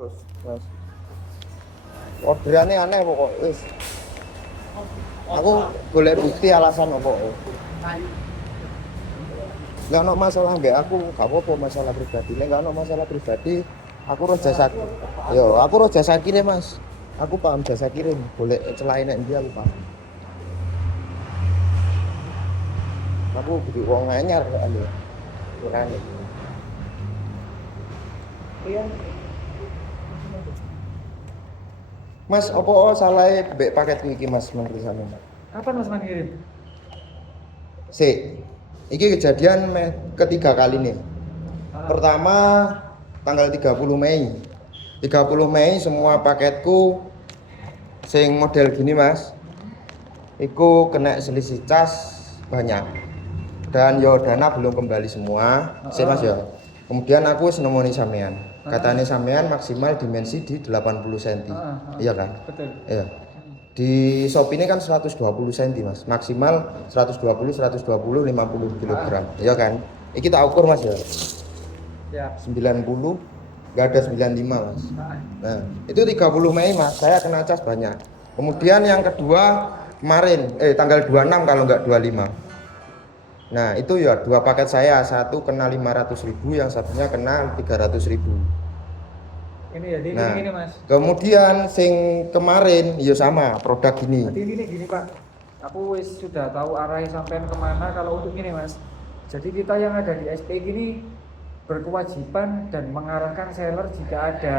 Terus, Mas. Orderannya aneh pokok. Wis. Aku golek bukti alasan apa. Enggak ono masalah enggak aku, gak apa-apa masalah pribadi. Nek enggak ono masalah pribadi, aku roh jasa. Yo, aku roh jasa kirim, Mas. Aku paham jasa kirim. Golek celain nek ndi aku paham. Aku kudu wong anyar kok anu. Kurang. Iya. Mas, apa salah mbek paketku iki Mas menteri sana? Kapan Mas ngirim? Sik. Iki kejadian ketiga kali nih. Pertama tanggal 30 Mei. 30 Mei semua paketku sing model gini Mas. Iku kena selisih cas banyak. Dan yo dana belum kembali semua. Sik Mas ya. Kemudian aku nemoni sampean. Katanya sampean maksimal dimensi di 80 cm. Iya kan? Betul. Iya. Di Shopee ini kan 120 cm Mas. Maksimal 120, 120, 50 kg. Iya kan? Ini kita ukur Mas ya. Ya. 90 enggak ada 95 Mas. Nah, itu 30 Mei Mas. Saya kena cas banyak. Kemudian yang kedua kemarin tanggal 26 kalau enggak 25. Nah itu ya dua paket saya, satu kena 500.000, yang satunya kena 300.000. Ini ya, Nah, ini Mas. kemudian sing kemarin ya sama produk gini. Jadi gini Pak, aku sudah tahu arahnya sampai kemana kalau untuk ini Mas. Jadi kita yang ada di SP gini berkewajiban dan mengarahkan seller jika ada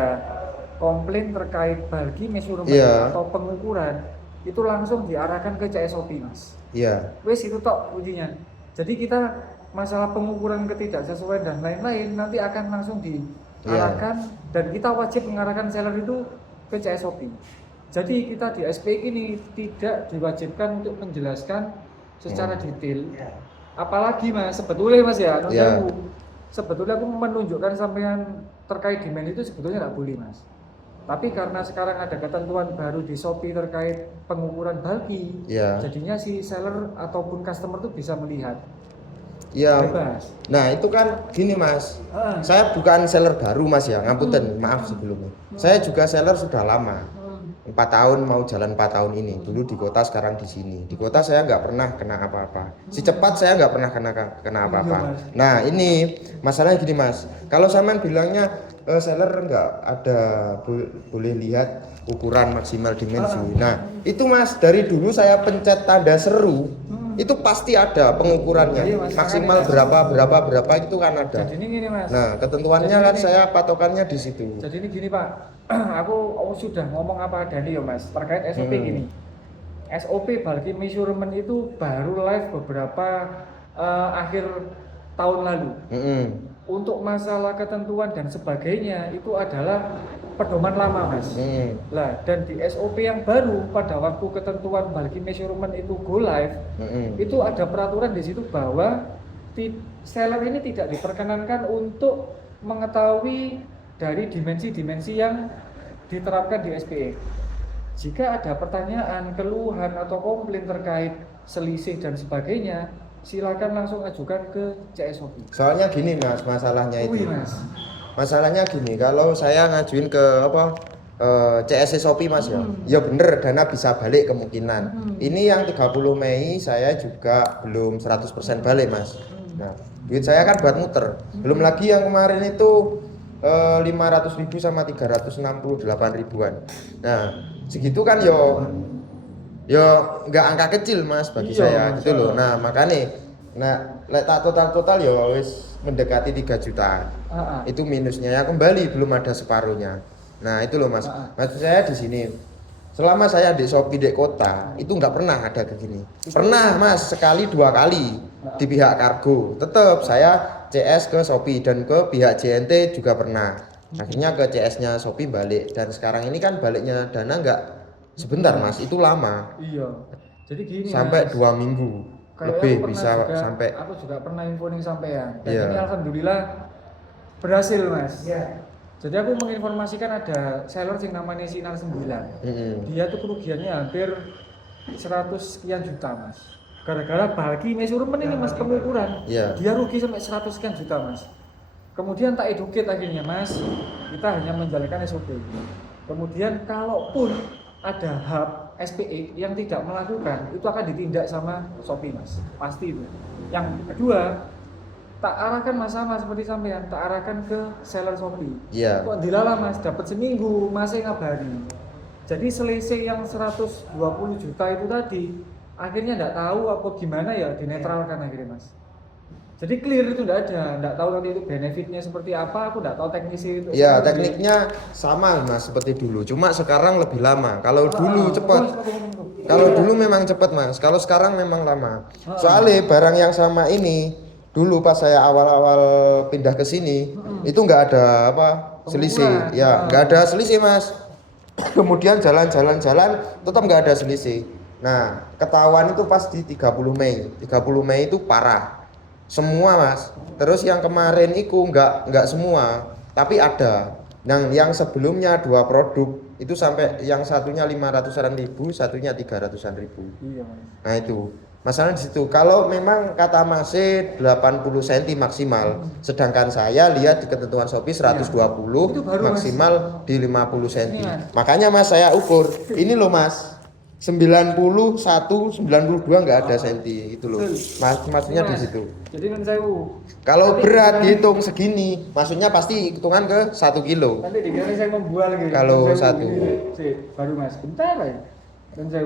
komplain terkait bulky measurement atau pengukuran itu langsung diarahkan ke CSOP Mas. Iya. Wes itu tok ujinya. Jadi kita masalah pengukuran ketidaksesuaian dan lain-lain nanti akan langsung diarahkan dan kita wajib mengarahkan seller itu ke CSOP. Jadi kita di SP ini tidak diwajibkan untuk menjelaskan secara detail. Apalagi Mas, sebetulnya Mas ya, sebetulnya aku menunjukkan sampean terkait demand itu sebetulnya nggak boleh Mas. Tapi karena sekarang ada ketentuan baru di Shopee terkait pengukuran bulky, jadinya si seller ataupun customer tuh bisa melihat. Iya. Nah itu kan gini Mas, saya bukan seller baru Mas ya, ngapunten, maaf sebelumnya. Saya juga seller sudah lama, 4 tahun mau jalan 4 tahun ini. Dulu di kota, sekarang di sini. Di kota saya nggak pernah kena apa-apa. Si cepat saya nggak pernah kena apa-apa. Nah ini masalahnya gini Mas, kalau sampean bilangnya seller nggak ada boleh lihat ukuran maksimal dimensi. Nah itu Mas, dari dulu saya pencet tanda seru itu pasti ada pengukurannya. Maksimal berapa itu kan ada. Jadi ini gini Mas. Nah ketentuannya kan saya patokannya di situ. Jadi ini gini Pak, aku sudah ngomong apa adanya ya Mas terkait SOP gini. SOP bulky measurement itu baru live beberapa akhir tahun lalu. Untuk masalah ketentuan dan sebagainya itu adalah pedoman lama Mas. Lah dan di SOP yang baru pada waktu ketentuan bulky measurement itu go live, itu ada peraturan di situ bahwa seller ini tidak diperkenankan untuk mengetahui dari dimensi-dimensi yang diterapkan di SPE. Jika ada pertanyaan, keluhan atau komplain terkait selisih dan sebagainya, silakan langsung ajukan ke CSOP. Soalnya gini Mas, masalahnya itu. Mas. Masalahnya gini, kalau saya ngajuin ke CS Shopee Mas ya bener dana bisa balik kemungkinan. Ini yang 30 Mei saya juga belum 100% balik Mas. Nah, duit saya kan buat muter. Belum lagi yang kemarin itu 500.000 sama 368.000-an. Nah, segitu kan yo nggak angka kecil Mas bagi saya gitu loh. Nah, makanya lek tak total ya wis mendekati 3 jutaan. Itu minusnya ya, kembali belum ada separuhnya. Nah, itu loh Mas. Maksud saya di sini selama saya di Shopee di kota itu nggak pernah ada kayak gini. Pernah Mas, sekali 2 kali di pihak kargo. Tetap saya CS ke Shopee dan ke pihak JNT juga pernah. Akhirnya ke CS-nya Shopee balik, dan sekarang ini kan baliknya dana nggak sebentar Mas, itu lama. Iya. Jadi gini sampai Mas, 2 minggu lebih bisa juga, sampai. Aku juga pernah infoin sampean. Dan ini alhamdulillah berhasil Mas. Jadi aku menginformasikan ada seller yang namanya Sinar 9. Dia tuh kerugiannya hampir 100 sekian juta Mas. Gara-gara bulky measurement ini Mas, pengukuran. Dia rugi sampai 100 sekian juta Mas. Kemudian tak educate akhirnya Mas. kita hanya menjalankan SOP. Kemudian kalaupun ada hub SPE yang tidak melakukan, itu akan ditindak sama Shopee Mas, pasti itu. Yang kedua, tak arahkan Mas sama seperti sampean, tak arahkan ke seller Shopee. Iya. Kok dilala Mas, dapat seminggu, masih ngabari. Jadi selisih yang 120 juta itu tadi, akhirnya nggak tahu apa gimana ya, dinetralkan akhirnya Mas. Jadi clear itu nggak tahu nanti itu benefitnya seperti apa, aku nggak tahu teknisnya itu. Ya, tekniknya sama Mas seperti dulu, cuma sekarang lebih lama. Kalau dulu cepat. Kalau dulu memang cepat Mas, kalau sekarang memang lama. Soalnya barang yang sama ini dulu pas saya awal-awal pindah ke sini, itu nggak ada apa selisih. Ya, nggak ada selisih Mas. Kemudian jalan-jalan tetap nggak ada selisih. Nah, ketahuan itu pas di 30 Mei. 30 Mei itu parah. Semua Mas. Terus yang kemarin itu nggak semua, tapi ada. Yang sebelumnya 2 produk itu sampai yang satunya 500-an ribu, satunya 300-an ribu. Iya Mas. Nah itu masalahnya di situ. Kalau memang kata Mas 80 cm maksimal, sedangkan saya lihat di ketentuan Shopee 120 maksimal di 50 cm. Makanya Mas saya ukur. Ini loh Mas. 91, 92 nggak ada senti itu loh. Maksudnya di situ. Jadi kan saya Kalau berat dihitung segini, maksudnya pasti hitungan ke 1 kilo. nanti dikira saya membual gitu. Kalau Dan saya satu. baru Mas, bentar ya. Dan saya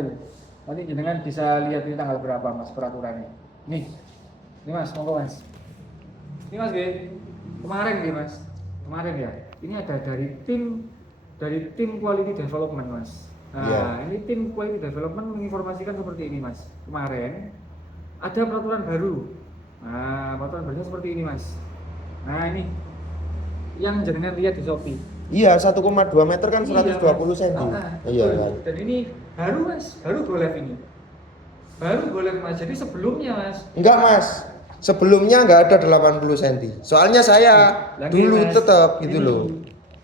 nanti jenengan bisa lihat ini tanggal berapa Mas peraturannya. Nih Mas, monggo Mas. Ini Mas kemarin Mas, kemarin ya. Ini ada dari tim quality development Mas. Nah, ini tim quality development menginformasikan seperti ini Mas. Kemarin ada peraturan baru. Nah, peraturan barunya seperti ini Mas. Nah, ini yang jenengan lihat di Shopee. Iya, 1,2 meter kan 120 cm. Iya kan. Dan ini baru Mas, baru go live ini. Baru go live Mas. Jadi sebelumnya Mas. Enggak Mas. Sebelumnya nggak ada 80 cm. Soalnya saya Lagi, dulu Mas, tetap gitu ini, loh.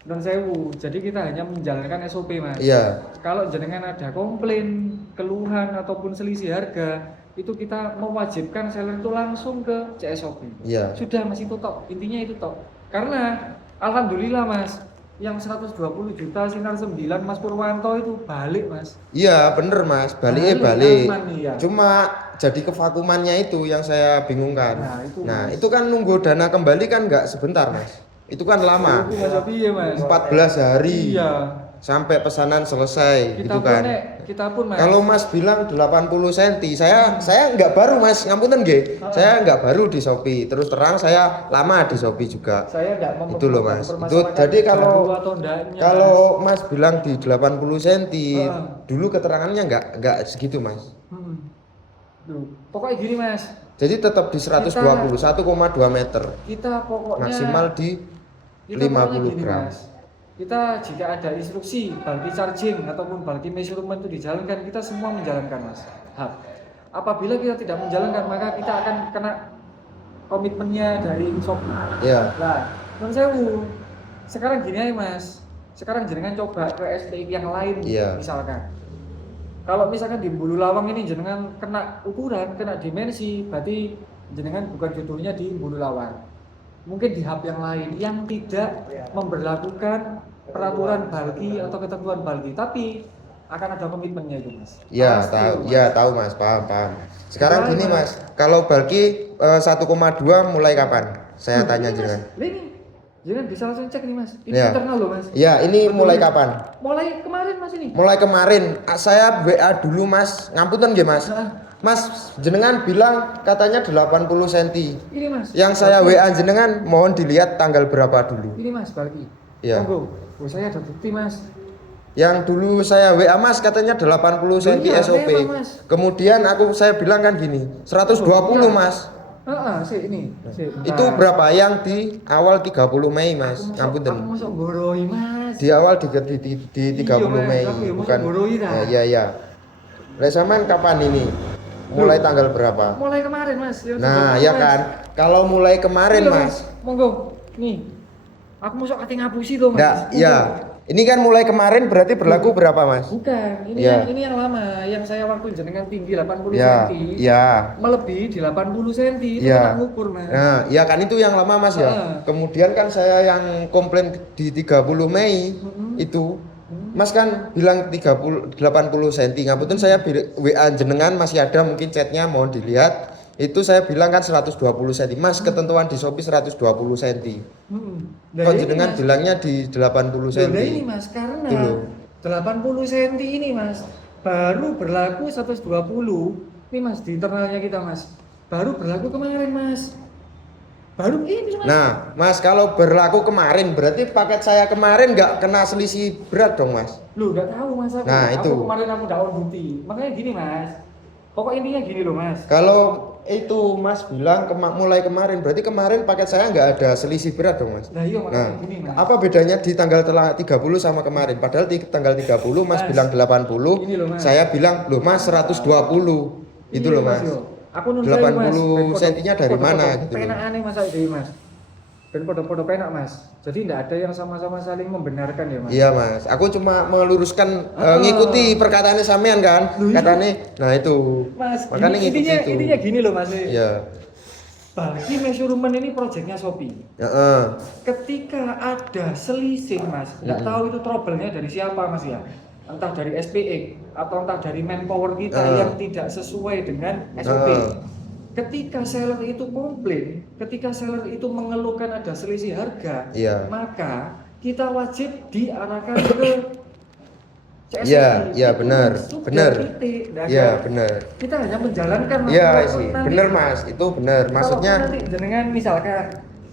Non sewu. Jadi kita hanya menjalankan SOP Mas. Iya. Kalau jenengan ada komplain, keluhan ataupun selisih harga, itu kita mewajibkan seller itu langsung ke CSOP. Iya. Sudah Mas, itu tok. Intinya itu tok. Karena alhamdulillah Mas, yang 120 juta sinar 9 Mas Purwanto itu balik Mas. Iya, bener Mas. Balik. Aman, iya. Cuma jadi kevakumannya itu yang saya bingungkan. Nah, itu kan nunggu dana kembali kan nggak sebentar Mas. Itu kan lama. Itu Mas Shopee ya Mas. 14 hari. Iya. Sampai pesanan selesai gitu kan. Kita pun Mas. Kalau Mas bilang 80 cm, saya nggak baru Mas, ngapunten nggih. Saya nggak baru di Shopee. Terus terang saya lama di Shopee juga. Saya enggak Itu loh Mas. Itu jadi kalau Mas bilang di 80 cm, dulu keterangannya nggak segitu Mas. Duh, pokoknya gini Mas. Jadi tetap di 120, 1,2 meter. Kita pokoknya Maksimal di 50 gini, gram. Mas. Kita jika ada instruksi bulky charging ataupun bulky measurement itu dijalankan, kita semua menjalankan Mas. Apabila kita tidak menjalankan, maka kita akan kena komitmennya dari Shopee. Iya. Nah, menurut saya sekarang gini aja Mas. Sekarang jenengan coba ke SPI yang lain misalkan. Kalau misalkan di Bulu Lawang ini jenengan kena ukuran, kena dimensi, berarti jenengan bukan jodohnya di Bulu Lawang. Mungkin di hub yang lain yang tidak memberlakukan peraturan bulky atau ketentuan bulky, tapi akan ada komitmennya itu Mas. Iya, tahu Mas, paham. Sekarang gini Mas, kalau bulky 1,2 mulai kapan? Saya tanya jenengan. Ini jangan bisa langsung cek nih Mas. Ini internal loh Mas. Iya, ini mulai kapan? Mulai kemarin Mas ini. Mulai kemarin. Saya WA dulu Mas. Ngapunten nggih Mas. Mas, jenengan bilang katanya 80 cm. Ini Mas. Yang saya WA jenengan mohon dilihat tanggal berapa dulu. Ini Mas bulky. Iya. Monggo. Saya ada bukti Mas. Yang dulu saya WA Mas katanya 80 cm SOP. Kemudian saya bilang kan gini, 120 Mas. Ini. Itu berapa yang di awal 30 Mei Mas? Ngapunten. Aku masuk boroi Mas. Di awal di 30 Mei bukan. Iya. Lah sampean kapan ini? Mulai tanggal berapa? Mulai kemarin Mas. Nah, ya kan. Kalau mulai kemarin Mas. Monggo. Nih. Aku masuk ati ngapusi tuh Mas. Enggak, iya. Ini kan mulai kemarin berarti berlaku berapa, Mas? Bukan, ini Ya. ini yang lama, yang saya waktu jenengan tinggi 80 Ya, cm. ya. Melebihi di 80 cm itu Ya. kena ngukur, Mas. Nah, ya kan itu yang lama, Mas ya. Kemudian kan saya yang komplain di 30 Mei itu Mas kan bilang 80 cm. Ngapunten saya WA jenengan masih ada mungkin chatnya mohon dilihat. Itu saya bilang kan 120 cm. Mas ketentuan di Shopee 120 cm. Kon jenengan bilangnya di 80 cm. Nah ini Mas, karena Dulu. 80 cm ini Mas baru berlaku 120. Ini Mas di internalnya kita Mas. Baru berlaku kemarin Mas. Baru ini Mas. Nah, Mas kalau berlaku kemarin berarti paket saya kemarin nggak kena selisih berat dong, Mas? Lu nggak tahu Mas aku. Nah, itu. Kemarin aku udah on duty. Makanya gini Mas. Pokok intinya gini loh Mas. Kalau itu Mas bilang mulai kemarin berarti kemarin paket saya nggak ada selisih berat dong, Mas? Nah iya makanya Nah, gini Mas. apa bedanya di tanggal 30 sama kemarin? Padahal di tanggal 30 Mas bilang 80, Ini loh, Mas. saya bilang loh Mas 120. Itu Iya, loh Mas. yo. Aku nun 80 sentinya dari mana gitu loh. Penak aneh Mas Aidi Mas. Dan podo-podo penak Mas. Jadi tidak ada yang sama-sama saling membenarkan ya Mas. Iya Mas, aku cuma meluruskan ngikuti perkataannya sampean kan, katanya, nah itu. Mas, Makanya ngikuti itu. intinya gini loh Mas. Iya. Bagi measurement ini proyeknya Shopee. Heeh. Ketika ada selisih Mas, nggak tahu itu trouble-nya dari siapa Mas ya. Entah dari SPX atau entah dari manpower kita yang tidak sesuai dengan SOP. Ketika seller itu komplain, ketika seller itu mengeluhkan ada selisih harga, maka kita wajib diarahkan ke CSP. Iya benar, benar. Iya benar. Kita hanya menjalankan. Iya sih, benar Mas, itu benar. Maksudnya kalau nanti dengan misalkan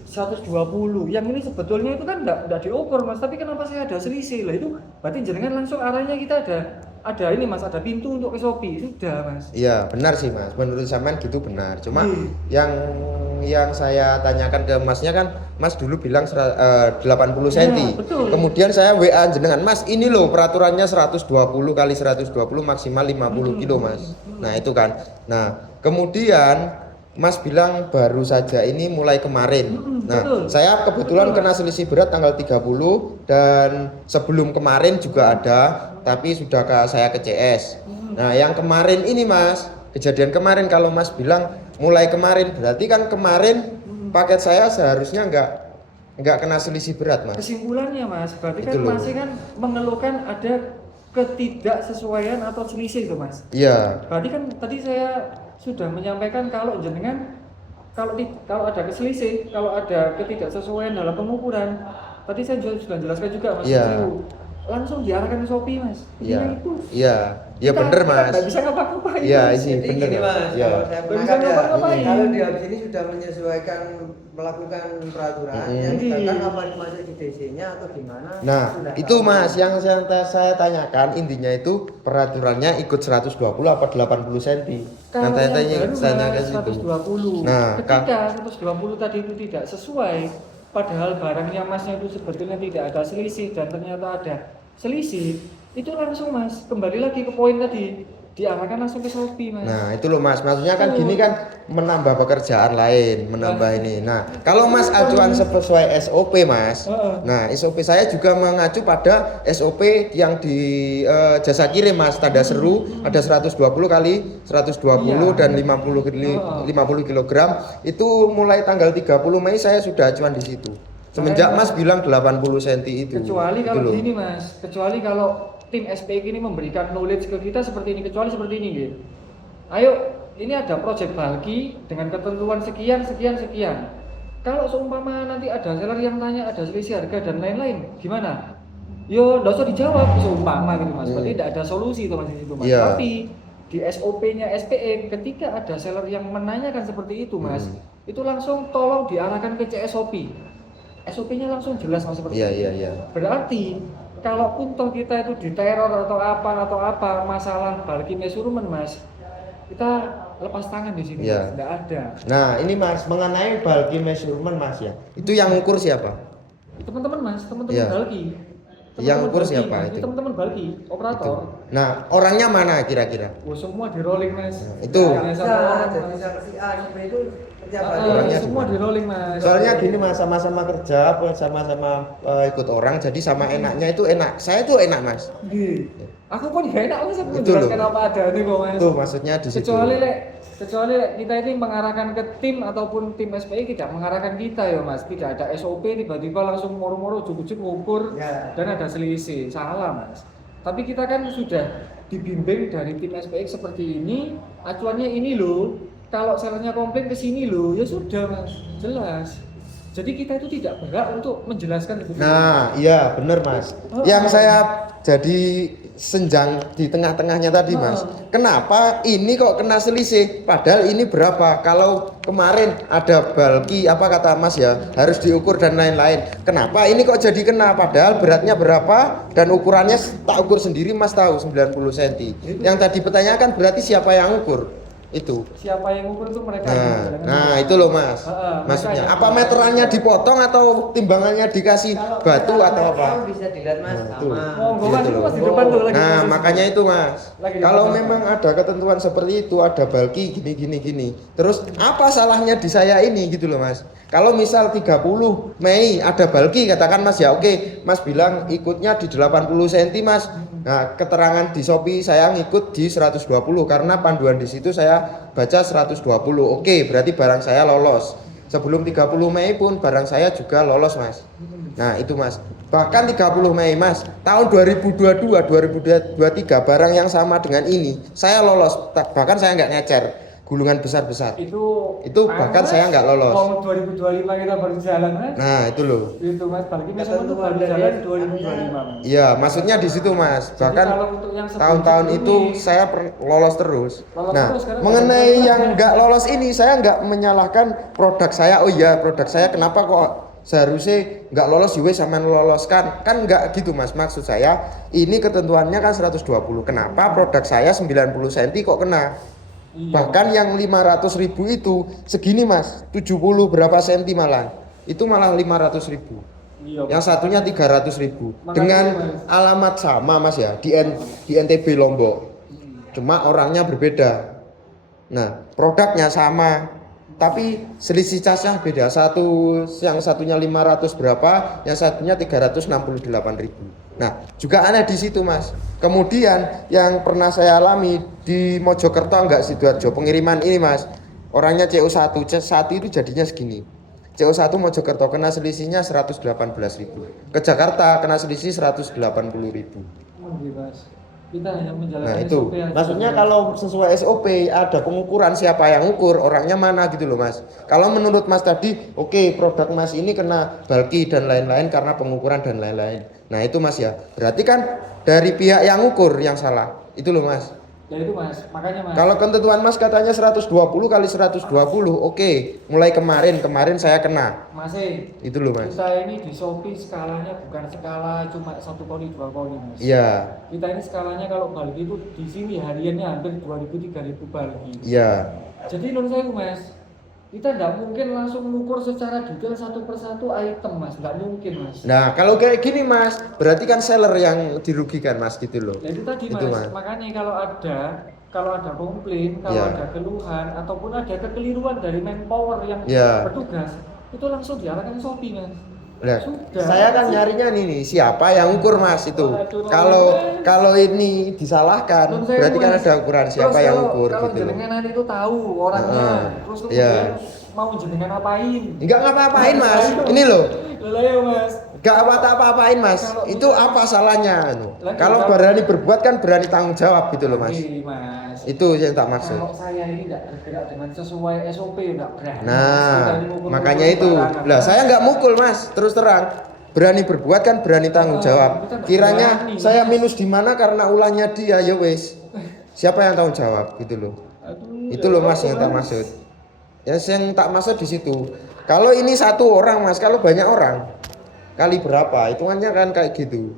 120, yang ini sebetulnya itu kan enggak diukur Mas, tapi kenapa saya ada selisih? Lah itu berarti jenengan langsung arahnya kita ada ini Mas, ada pintu untuk ke Shopee. Sudah Mas. Iya, benar sih Mas. Menurut sampean gitu benar. Cuma yang saya tanyakan ke Masnya kan Mas dulu bilang 80 cm. Betul. Kemudian saya WA jenengan, Mas, ini loh peraturannya 120 kali 120 maksimal 50 kilo, Mas. Nah, itu kan. Nah, kemudian Mas bilang baru saja ini mulai kemarin. Nah, saya kebetulan kena selisih berat tanggal 30 dan sebelum kemarin juga ada, tapi sudah saya ke CS. Nah, yang kemarin ini Mas, kejadian kemarin kalau Mas bilang mulai kemarin, berarti kan kemarin paket saya seharusnya nggak kena selisih berat Mas. Kesimpulannya Mas, berarti kan masih kan mengeluhkan ada ketidaksesuaian atau selisih itu Mas. Iya. Berarti kan tadi saya sudah menyampaikan kalau jenengan kalau ada keselisih, kalau ada ketidaksesuaian dalam pengukuran, tadi saya sudah jelaskan juga Mas. Langsung diarahkan ke Shopee Mas. Iya. Iya bener Mas. Nggak bisa ngapa-ngapain. Iya sih bener Mas. Iya. Kalau saya ngapa-ngapain. Kalau di habis ini sudah menyesuaikan melakukan peraturan, yang sedangkan apa dimasuk di DC-nya atau gimana? Nah itu Mas yang saya tanyakan intinya itu peraturannya ikut 120 apa 80 cm. Kalau Nah yang tanyakan baru itu. 120. Nah ketika 120 tadi itu tidak sesuai, padahal barangnya Masnya itu sebetulnya tidak ada selisih dan ternyata ada selisih, itu langsung Mas kembali lagi ke poin tadi, diarahkan langsung ke Shopee Mas. Nah itu loh Mas, maksudnya kan gini kan menambah pekerjaan lain, menambah ini. Nah kalau Mas acuan sesuai SOP Mas, nah SOP saya juga mengacu pada SOP yang di jasa kirim Mas, tanda seru ada 120 kali 120 dan 50 kg itu mulai tanggal 30 Mei saya sudah acuan di situ. Semenjak Mas bilang 80 cm itu. Kecuali kalau gini Mas, kecuali kalau tim SPX ini memberikan knowledge ke kita seperti ini, kecuali seperti ini gitu. Ayo, ini ada project bulky dengan ketentuan sekian. Kalau seumpama nanti ada seller yang tanya ada selisih harga dan lain-lain, gimana? Yo, nggak usah dijawab seumpama gitu Mas. Berarti tidak ada solusi itu Mas di situ Mas. Tapi di SOP-nya SPX ketika ada seller yang menanyakan seperti itu Mas, itu langsung tolong diarahkan ke CSOP. SOP-nya langsung jelas Mas seperti itu. Iya. Berarti kalaupun toh kita itu diteror atau apa masalah bulky measurement Mas, kita lepas tangan di sini Mas, enggak ada. Nah, ini Mas mengenai bulky measurement Mas ya. Itu yang ukur siapa? Teman-teman Mas, teman-teman bulky. Yang ukur siapa itu? Teman-teman bulky, operator. Itu. Nah, orangnya mana kira-kira? Oh, semua di rolling Mas. Itu. Jadi saksi A itu Orangnya semua gimana? di rolling mas. Soalnya gini mas, sama-sama kerja, sama-sama ikut orang, jadi sama enaknya itu enak. Saya tuh enak mas. Aku pun gak enak mas, aku Itu menjelaskan loh. apa ada nih kok mas. Tuh maksudnya di situ. Kecuali lek kita ini mengarahkan ke tim ataupun tim SPI tidak mengarahkan kita ya mas, tidak ada SOP tiba-tiba langsung moro-moro ujuk-ujuk ngukur dan ada selisih, salah mas. Tapi kita kan sudah dibimbing dari tim SPI seperti ini, acuannya ini loh, kalau salahnya komplain ke sini loh, ya sudah mas, jelas. Jadi kita itu tidak berhak untuk menjelaskan lebih. Nah, iya bener mas. Yang saya jadi senjang di tengah-tengahnya tadi mas. Kenapa ini kok kena selisih? Padahal ini berapa? Kalau kemarin ada bulky apa kata mas ya, harus diukur dan lain-lain. Kenapa ini kok jadi kena? Padahal beratnya berapa dan ukurannya tak ukur sendiri mas tahu 90 cm. Yang tadi pertanyakan berarti siapa yang ukur? Itu. Siapa yang ukur itu mereka. Nah itu loh mas. Maksudnya apa meterannya dipotong atau timbangannya dikasih batu atau apa? Bisa dilihat mas, Tuh. sama. Gitu loh. Mas di depan tuh lagi. Nah makanya itu mas. Lagi di Kalau depan. memang ada ketentuan seperti itu, ada bulky gini. Terus apa salahnya di saya ini gitu loh mas? Kalau misal 30 Mei ada bulky katakan mas ya oke, mas bilang ikutnya di 80 cm mas. Nah, keterangan di Shopee saya ngikut di 120 karena panduan di situ saya baca 120. Oke, berarti barang saya lolos. Sebelum 30 Mei pun barang saya juga lolos, Mas. Nah, itu Mas. Bahkan 30 Mei, Mas. Tahun 2022, 2023 barang yang sama dengan ini, saya lolos. Bahkan saya nggak ngecer gulungan besar-besar. Itu bahkan saya nggak lolos. Mau 2025 kita baru jalan mas. Nah, itu loh. Itu mas, balik ini semua tuh Ketentuan baru dari jalan artinya, 2025 mas. Iya, maksudnya di situ Mas. Jadi Bahkan kalau untuk yang sebelum tahun-tahun itu ini, saya lolos terus. Lolos Nah, terus, karena mengenai lolos yang terus. nggak lolos ini, saya nggak menyalahkan produk saya. Oh iya, produk saya kenapa kok seharusnya nggak lolos juga sama meloloskan? Kan nggak gitu Mas. Maksud saya, ini ketentuannya kan 120. Kenapa produk saya 90 cm kok kena? Iya. Bahkan yang 500.000 itu segini Mas, 70 berapa senti malah. Itu malah 500.000. Iya, Yang satunya 300.000 Makanya dengan itu, Mas. alamat sama Mas ya di NTB Lombok. Cuma orangnya berbeda. Nah, produknya sama. Tapi selisih casnya beda. Yang satunya 500 berapa, yang satunya 368.000. Nah, juga aneh di situ, Mas. Kemudian yang pernah saya alami di Mojokerto enggak Sidoarjo, pengiriman ini, Mas. Orangnya CO1, C1 itu jadinya segini. CO1 Mojokerto kena selisihnya 118.000. Ke Jakarta kena selisih 180.000. Iya, Mas. Kita hanya menjalankan Nah itu, SOP aja. maksudnya kalau sesuai SOP ada pengukuran siapa yang ukur, orangnya mana gitu loh Mas. Kalau menurut Mas tadi, oke, produk Mas ini kena bulky dan lain-lain karena pengukuran dan lain-lain. Nah itu Mas ya, berarti kan dari pihak yang ukur yang salah, itu loh Mas. Ya itu Mas, makanya Mas. Kalau ketentuan Mas katanya 120 kali 120, oke, mulai kemarin saya kena. Masih. Itu loh Mas. Kita ini di Shopee skalanya bukan skala cuma 1 kali 2 kali Mas. Iya, Kita ini skalanya kalau bulky itu di sini hariannya hampir 2.000-3.000 bulky. iya. Jadi menurut saya Mas, kita nggak mungkin langsung mengukur secara detail satu persatu item Mas, nggak mungkin Mas. Nah kalau kayak gini Mas, berarti kan seller yang dirugikan Mas gitu loh. Ya itu tadi Itu, Mas, makanya kalau ada komplain, kalau Ya. ada keluhan ataupun ada kekeliruan dari manpower yang Ya. bertugas, itu langsung diarahkan ke Shopee Mas. Nah, Sudah. saya kan nyarinya nih siapa yang ukur Mas itu. Waduh, Kalau ini disalahkan, Menurut saya, berarti kan Mas, ada ukuran siapa terus yang kalau- ukur kalau gitu loh. jenengan nanti itu tahu orangnya, terus Iya. kemudian mau jenengan apain? Enggak ngapa-ngapain Mas. Ini loh, Lah ya Mas. enggak apa-apain Mas. Itu apa salahnya? Lagi, Kalau kalau- berani berbuat kan berani tanggung jawab gitu loh Mas. Oke, Mas. Itu yang tak maksud. Kalau saya ini tidak bergerak dengan sesuai SOP enggak berani. Nah, Berani mukul-mukul makanya itu. sembarangan. Lah saya nggak mukul Mas, terus terang. Berani berbuat kan berani tanggung jawab. kita nggak Kiranya berani, saya Mas. minus di mana karena ulahnya dia, ya wes. Siapa yang tanggung jawab gitu loh. Aduh, Itu ya loh Mas Allah, yang tak maksud. Ya yang tak maksud di situ. Kalau ini satu orang Mas, kalau banyak orang kali berapa? Hitungannya kan kayak gitu.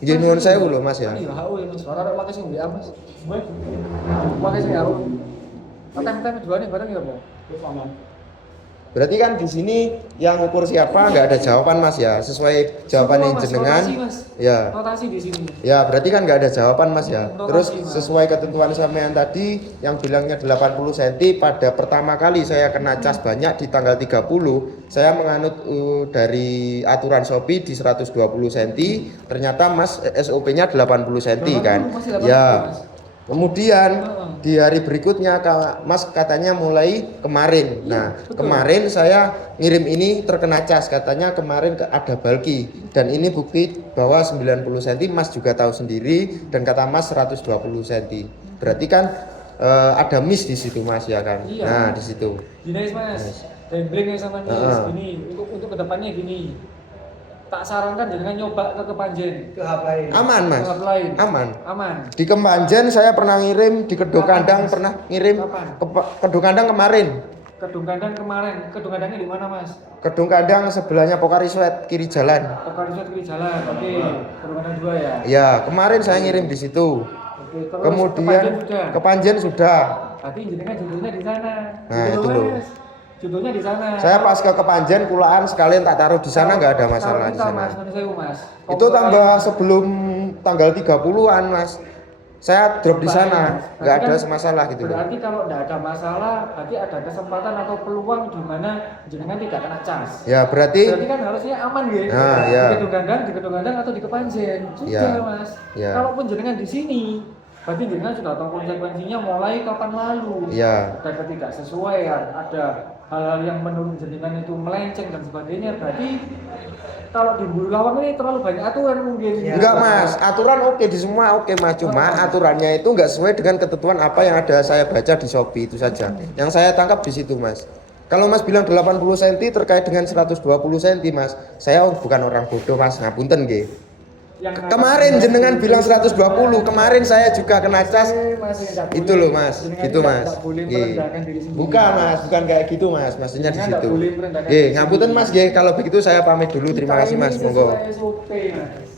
Jadi nuwun sewu loh Mas ya. Iya, hau ini suara ada pakai sing WA Mas. Pakai sing hau. Makan kita dua nih bareng ya, Bang. Berarti kan di sini yang ukur siapa nggak ada jawaban Mas ya, sesuai jawaban yang Semua, Mas, jenengan. rotasi, Mas. Ya. Rotasi di sini. Ya, berarti kan nggak ada jawaban Mas ya. Rotasi, Terus Mas. sesuai ketentuan sampean tadi yang bilangnya 80 cm pada pertama kali saya kena cas banyak di tanggal 30, saya menganut dari aturan Shopee di 120 cm, ternyata Mas SOP-nya 80 cm kan. 80, masih 80, Ya. Mas. Kemudian di hari berikutnya Mas katanya mulai kemarin. Nah, betul. kemarin saya ngirim ini terkena cas, katanya kemarin ada bulky dan ini bukti bahwa 90 cm Mas juga tahu sendiri dan kata Mas 120 cm. Berarti kan ada miss di situ Mas ya kan. Iya. Nah, di situ. Gini Mas, gambling sama nih, gini untuk kedepannya gini. Tak sarankan jangan nyoba ke Kepanjen. Ke hub lain. Aman Mas. Ke hub lain. Aman. Di Kepanjen saya pernah ngirim, di Kedung Kandang pernah ngirim. Kapan? Kedung Kandang kemarin. Kedung Kandangnya di mana Mas? Kedung Kandang sebelahnya Pokari Sweat kiri jalan. Pokari Sweat kiri jalan. Oke. Kedung Kandang 2 ya. Ya, kemarin saya ngirim di situ. Oke, terus Kemudian Kepanjen sudah. Kepanjen sudah. Berarti jenengan jodohnya di sana. Nah, Gitu itu loh, loh. Mas. Jodohnya di sana. Saya pas ke Kepanjen Kulaan sekalian tak taruh di sana, nggak ada masalah di sana. Mas, Mas. Itu tambah sebelum tanggal 30-an Mas. Saya drop di sana, nggak ada masalah gitu loh. Berarti kalau nggak ada masalah, berarti ada kesempatan atau peluang di mana jenengan tidak kena cas. Ya, berarti kan harusnya aman ya. Nah, ya. Di Kedung Gandang atau di Kepanjen. Sudah Ya. Mas. Ya. Kalaupun jenengan di sini, berarti jenengan sudah tahu konsekuensinya mulai kapan lalu. ya, Ada ketidaksesuaian, ada hal-hal yang menurut jenengan itu melenceng dan sebagainya. Berarti kalau di Bulu Lawang ini terlalu banyak aturan mungkin. Ya. enggak Mas, aturan oke di semua oke Mas, cuma aturannya itu enggak sesuai dengan ketentuan apa yang ada saya baca di Shopee itu saja. Yang saya tangkap di situ Mas. Kalau Mas bilang 80 cm terkait dengan 120 cm Mas, saya bukan orang bodoh Mas, ngapunten nggih. Kemarin jenengan bilang 120, kemarin saya juga kena cas. Itu loh Mas, gitu Mas. Nggih. Bukan Mas, bukan kayak gitu Mas, maksudnya di situ. Nggih, ngapunten Mas nggih, kalau begitu saya pamit dulu, terima kasih Mas, monggo. SOP, Mas.